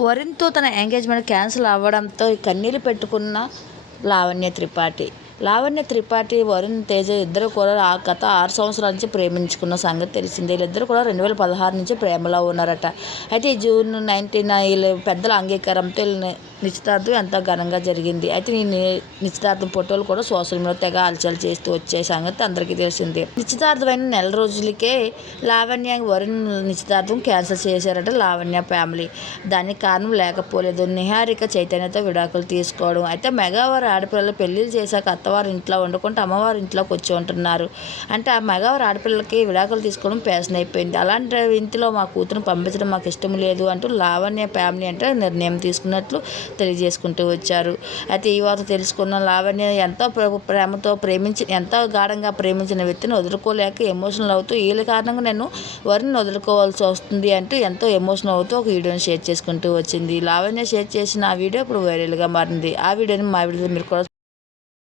వరుణ్తో తన engagement cancel అవ్వడంతో కన్నీళ్ళు పెట్టుకున్న లావణ్య త్రిపాఠి. లావణ్య త్రిపాఠి వరుణ్ తేజ ఇద్దరు కూడా ఆ గత ఆరు సంవత్సరాల నుంచి ప్రేమించుకున్న సంగతి తెలిసింది. వీళ్ళిద్దరు కూడా రెండు వేల పదహారు నుంచి ప్రేమలో ఉన్నారట. అయితే ఈ జూన్ నైన్టీన్ నైన్ పెద్దల అంగీకారంతో నిశ్చితార్థం ఎంతో ఘనంగా జరిగింది. అయితే నేను ని- నిశ్చితార్థం ఫోటోలు కూడా సోషల్ మీడియా తెగ హల్చల్ చేస్తూ వచ్చే సంగతి అందరికీ తెలిసిందే. నిశ్చితార్థమైన నెల రోజులకే లావణ్య వరుణ్ నిశ్చితార్థం క్యాన్సిల్ చేశారట లావణ్య ఫ్యామిలీ దానికి కారణం లేకపోలేదు. నిహారిక చైతన్యతో విడాకులు తీసుకోవడం. అయితే మెగావారు ఆడపిల్లలు పెళ్ళిళ్ళు చేశాక అత్తవారి ఇంట్లో వండుకుంటే అమ్మవారి ఇంట్లోకి వచ్చి ఉంటున్నారు. అంటే ఆ మెగావారు ఆడపిల్లలకి విడాకులు తీసుకోవడం ఫ్యాషన్ అయిపోయింది. అలాంటి ఇంటిలో మా కూతురు పంపించడం మాకు ఇష్టం లేదు అంటూ లావణ్య ఫ్యామిలీ అంటే నిర్ణయం తీసుకున్నట్లు తెలియజేసుకుంటూ వచ్చారు. అయితే ఈ వార్త తెలుసుకున్న లావణ్య ఎంతో ప్ర- ప్రేమతో ప్రేమించి ఎంతో గాఢంగా ప్రేమించిన వ్యక్తిని వదులుకోలేక ఎమోషనల్ అవుతూ వీళ్ళ కారణంగా నేను వరుణ్ వదులుకోవాల్సి వస్తుంది అంటూ ఎంతో ఎమోషనల్ అవుతూ ఒక వీడియోని షేర్ చేసుకుంటూ వచ్చింది. లావణ్య షేర్ చేసిన ఆ వీడియో ఇప్పుడు వైరల్గా మారింది. ఆ వీడియోని మా వీడియో మీరు కూడా